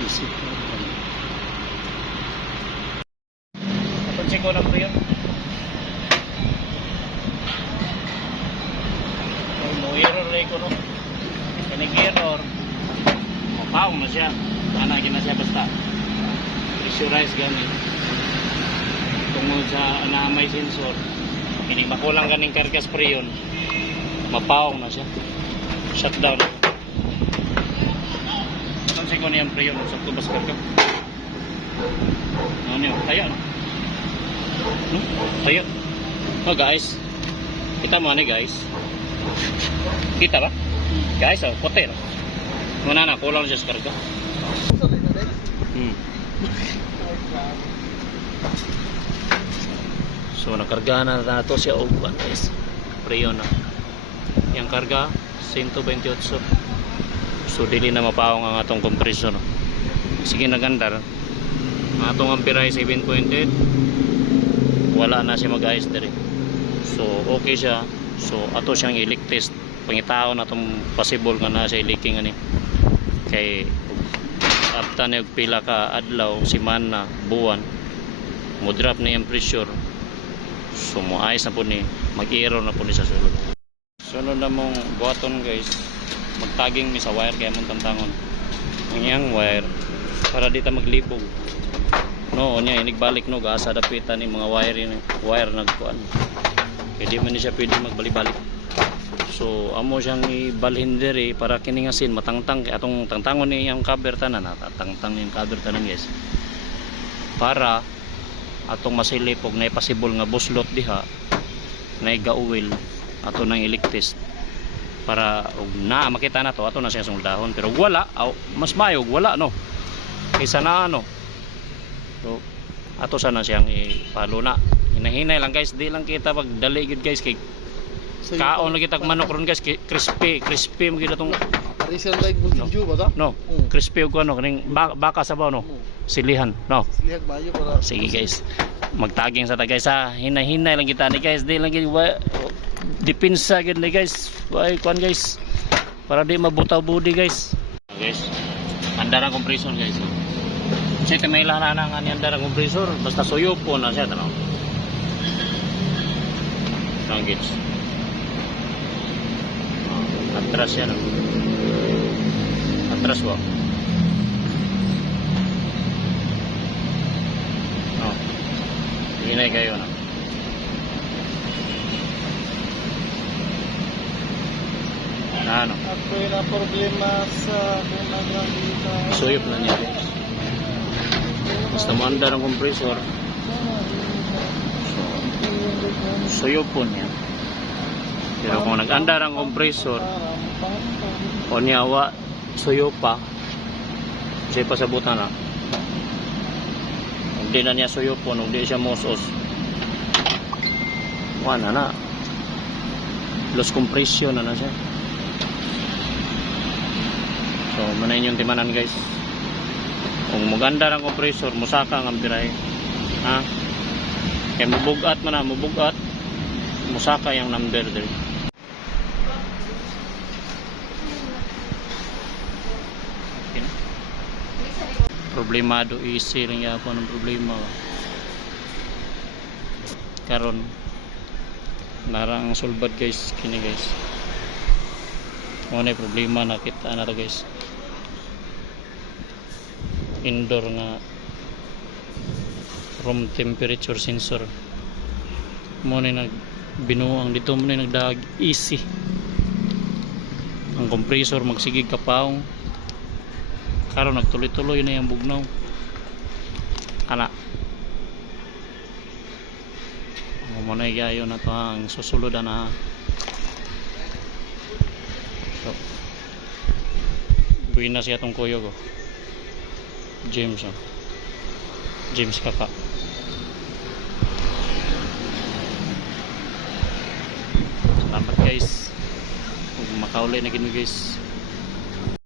Easy problem. Napansin ko lang po yun. Mo error rin ko, no? Kanig error. Mapaong na siya. Tanagin na siya basta. Pressurize gani. Tungod sa may sensor. Kining makulang ganing karga spray yun. Mapaong na siya. Shutdown. Napansin ko niyang pre yun. Sa tubas karga. Ano niyo? Tayo, no? No? Tayo. Oh guys. Kita mo ni guys. Kita ba? Guys, oh, puti no? Muna na, kulang siya sa karga. So, nakarga na nato siya o guys. Preyo na. Yang karga, 128. So, dili na mapaong ang atong kompresor. Sige nagandar. Ang atong ampere 7.8. Wala na siya mag-ayos diri. So, okay siya. So, ato siyang i-leak test. Pangitao na itong possible nga na siya i-leaking ani. Kay after na yung pila ka adlaw, simana, buwan, mo drop na yung pressure. So, mo ayos na po ni, mag-error na po ni sa sulod. Sunod na mong buhaton guys. Magtaging mi sa wire kaya mong tantangon. Ang iyang wire para dito maglibog. No, niya inigbalik no gasa dapitan ni mga wire nagkuan. Kaya di man siya pwede magbalik-balik. So amo siyang ibalhin diri para kiningasin matangtang kay atong tangtangon ni yang cover tanan tangtang ni cover tanan guys. Para atong masilip og nay possible nga buslot diha nay ga-oil ato nang electist para og na makita na to ato na siya suldahon pero wala mas mayog wala no kaysa na ano. So ato sana siyang ipalo na. Hinahinay lang guys, di lang kita pag dali gid guys kay kaon lagi tag manok ron guys, crispy mo gid atong Reason like bultinju ba ta? no, crispy og ano kaning baka sabaw no. Silihan no. Silihag mayo para. Sige guys. Magtaging sa ta guys ha. Hinay-hinay lang kita ni guys, di lang gid depensa gid ni guys. Why kuan guys. Para di mabutaw budi guys. Guys. Andar ang compressor guys. Sige may lahan na nga ni andar ang compressor, basta suyo po na siya tanaw. Guys. Atras yan. Atras ba? No. Hinay kayo na. Ano? Ako na problema sa kunang dito. Suyop na niya guys. Basta maandar ang compressor. Suyop po niya. Pero kung nag-andar ang compressor o niyawa suyo pa kasi pasabutan na hindi na niya suyo po hindi siya mosos wala na loss compression na siya. So manayin yung timanan guys kung magandar ang compressor musaka ang ambiray ha kaya mubugat man na mubugat musaka yung number dito. Problemado easy lang yapon ang problema karon narang sulbad guys kini guys ano problema nakita na to guys indoor nga room temperature sensor mo na binuang dito mo na nagdag easy ang compressor magsigig kapaong karon nagtuloy-tuloy na yung bugnaw ana mo na igayo na to ang susulod na so buhay na siya tong kuyo ko James James kaka salamat guys kung makauli na gini guys